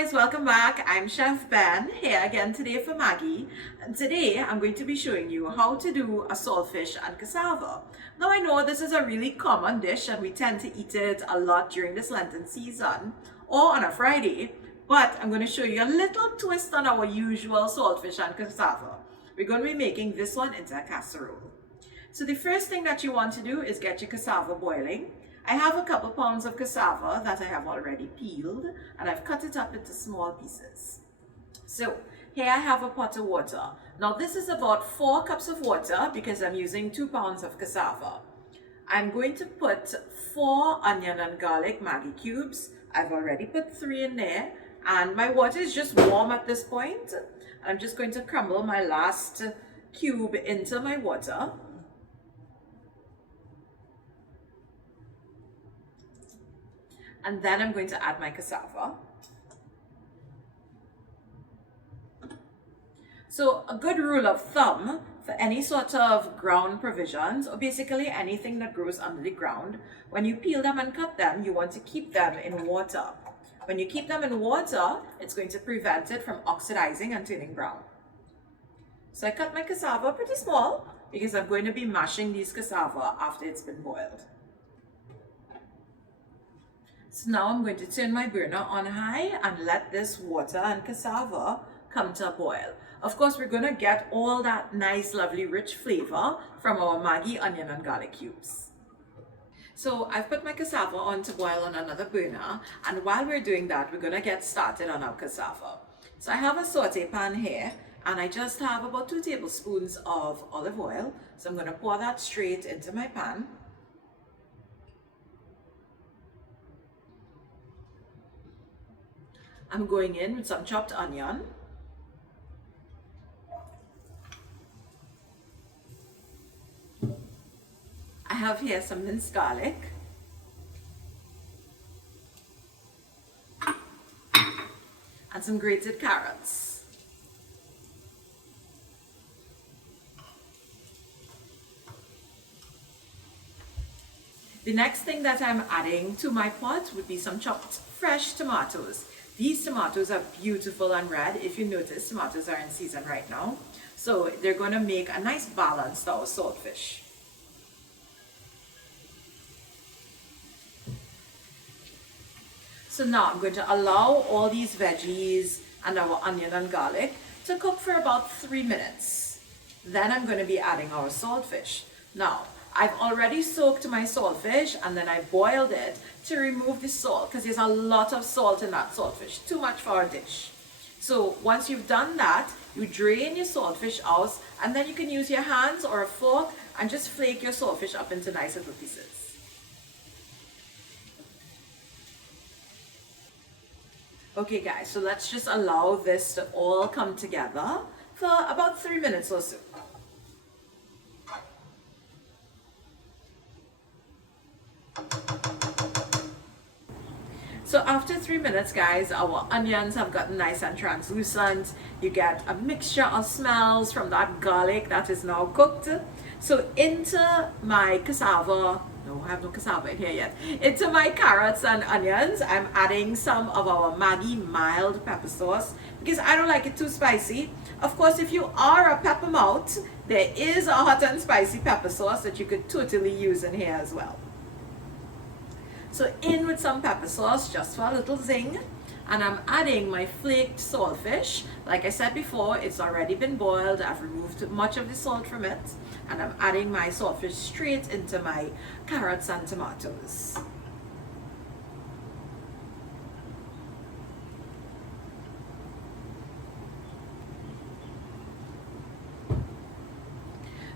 guys, welcome back. I'm Chef Ben here again today for Maggie, and today I'm going to be showing you how to do a saltfish and cassava. Now I know this is a really common dish and we tend to eat it a lot during this Lenten season or on a Friday, but I'm going to show you a little twist on our usual saltfish and cassava. We're going to be making this one into a casserole. So the first thing that you want to do is get your cassava boiling. I have a couple pounds of cassava that I have already peeled and I've cut it up into small pieces. So here I have a pot of water. Now this is about 4 cups of water because I'm using 2 pounds of cassava. I'm going to put 4 onion and garlic Maggi cubes. I've already put 3 in there and my water is just warm at this point. I'm just going to crumble my last cube into my water. And then I'm going to add my cassava. So a good rule of thumb for any sort of ground provisions, or basically anything that grows under the ground, when you peel them and cut them, you want to keep them in water. When you keep them in water, it's going to prevent it from oxidizing and turning brown. So I cut my cassava pretty small because I'm going to be mashing these cassava after it's been boiled. So now I'm going to turn my burner on high and let this water and cassava come to a boil. Of course, we're going to get all that nice, lovely, rich flavor from our Maggi onion and garlic cubes. So I've put my cassava on to boil on another burner, and while we're doing that, we're going to get started on our cassava. So I have a saute pan here, and I just have about 2 tablespoons of olive oil. So I'm going to pour that straight into my pan. I'm going in with some chopped onion. I have here some minced garlic. And some grated carrots. The next thing that I'm adding to my pot would be some chopped fresh tomatoes. These tomatoes are beautiful and red. If you notice, tomatoes are in season right now. So they're going to make a nice balance to our saltfish. So now I'm going to allow all these veggies and our onion and garlic to cook for about 3 minutes. Then I'm going to be adding our saltfish. Now, I've already soaked my saltfish and then I boiled it to remove the salt because there's a lot of salt in that saltfish, too much for our dish. So once you've done that, you drain your saltfish out and then you can use your hands or a fork and just flake your saltfish up into nice little pieces. Okay guys, so let's just allow this to all come together for about 3 minutes or so. So after 3 minutes, guys, our onions have gotten nice and translucent. You get a mixture of smells from that garlic that is now cooked. So into my cassava, no, I have no cassava in here yet. Into my carrots and onions, I'm adding some of our Maggi mild pepper sauce because I don't like it too spicy. Of course, if you are a pepper mouth, there is a hot and spicy pepper sauce that you could totally use in here as well. So in with some pepper sauce just for a little zing, and I'm adding my flaked saltfish. Like I said before, it's already been boiled. I've removed much of the salt from it, and I'm adding my saltfish straight into my carrots and tomatoes.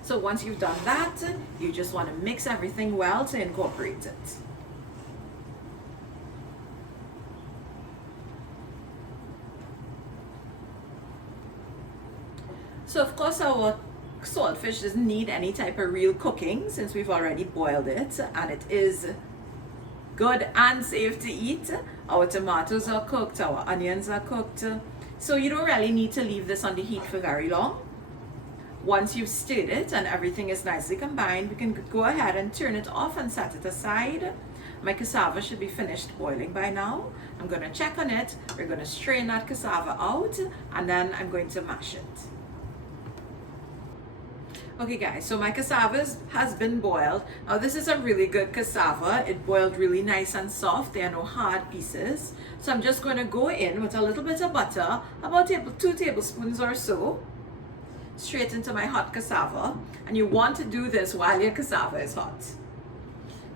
So once you've done that, you just want to mix everything well to incorporate it. So of course our saltfish doesn't need any type of real cooking since we've already boiled it and it is good and safe to eat. Our tomatoes are cooked, our onions are cooked. So you don't really need to leave this on the heat for very long. Once you've stirred it and everything is nicely combined, we can go ahead and turn it off and set it aside. My cassava should be finished boiling by now. I'm going to check on it. We're going to strain that cassava out, and then I'm going to mash it. Okay guys, so my cassava has been boiled. Now this is a really good cassava. It boiled really nice and soft. There are no hard pieces. So I'm just going to go in with a little bit of butter, about 2 tablespoons or so, straight into my hot cassava. And you want to do this while your cassava is hot.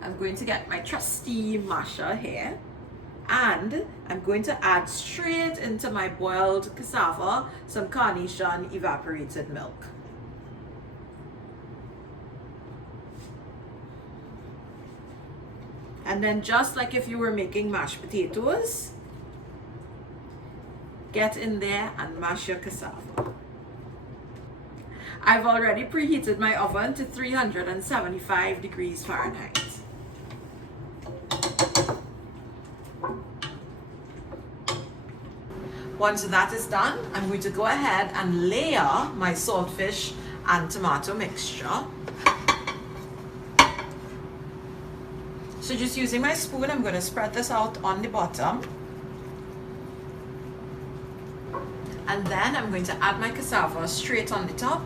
I'm going to get my trusty masher here, and I'm going to add straight into my boiled cassava some carnation evaporated milk. And then just like if you were making mashed potatoes, get in there and mash your cassava. I've already preheated my oven to 375 degrees Fahrenheit. Once that is done, I'm going to go ahead and layer my saltfish and tomato mixture. So just using my spoon, I'm going to spread this out on the bottom. And then I'm going to add my cassava straight on the top.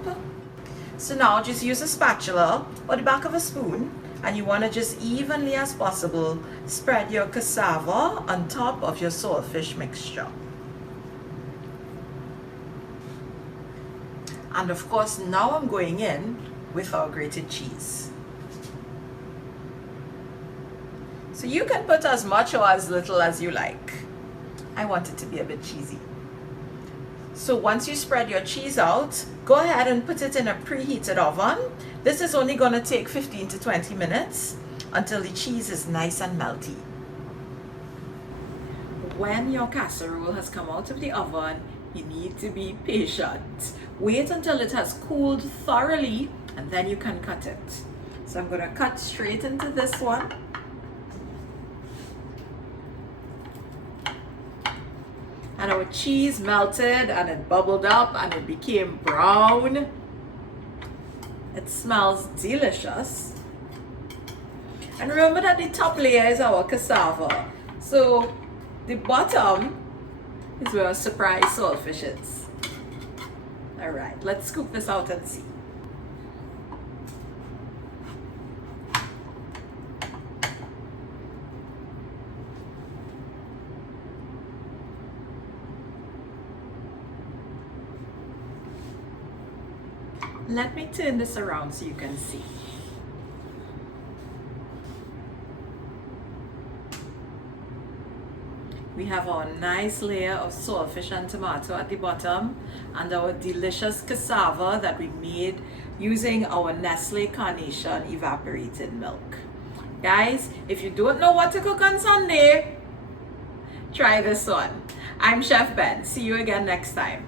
So now just use a spatula or the back of a spoon, and you want to just evenly as possible spread your cassava on top of your saltfish mixture. And of course, now I'm going in with our grated cheese. So you can put as much or as little as you like. I want it to be a bit cheesy. So once you spread your cheese out, go ahead and put it in a preheated oven. This is only going to take 15 to 20 minutes until the cheese is nice and melty. When your casserole has come out of the oven, you need to be patient. Wait until it has cooled thoroughly, and then you can cut it. So I'm going to cut straight into this one. And our cheese melted and it bubbled up and it became brown. It smells delicious. And remember that the top layer is our cassava. So the bottom is where our surprise saltfish is. Alright, let's scoop this out and see. Let me turn this around so you can see. We have our nice layer of saltfish and tomato at the bottom, and our delicious cassava that we made using our Nestle Carnation evaporated milk. Guys, if you don't know what to cook on Sunday, try this one. I'm Chef Ben. See you again next time.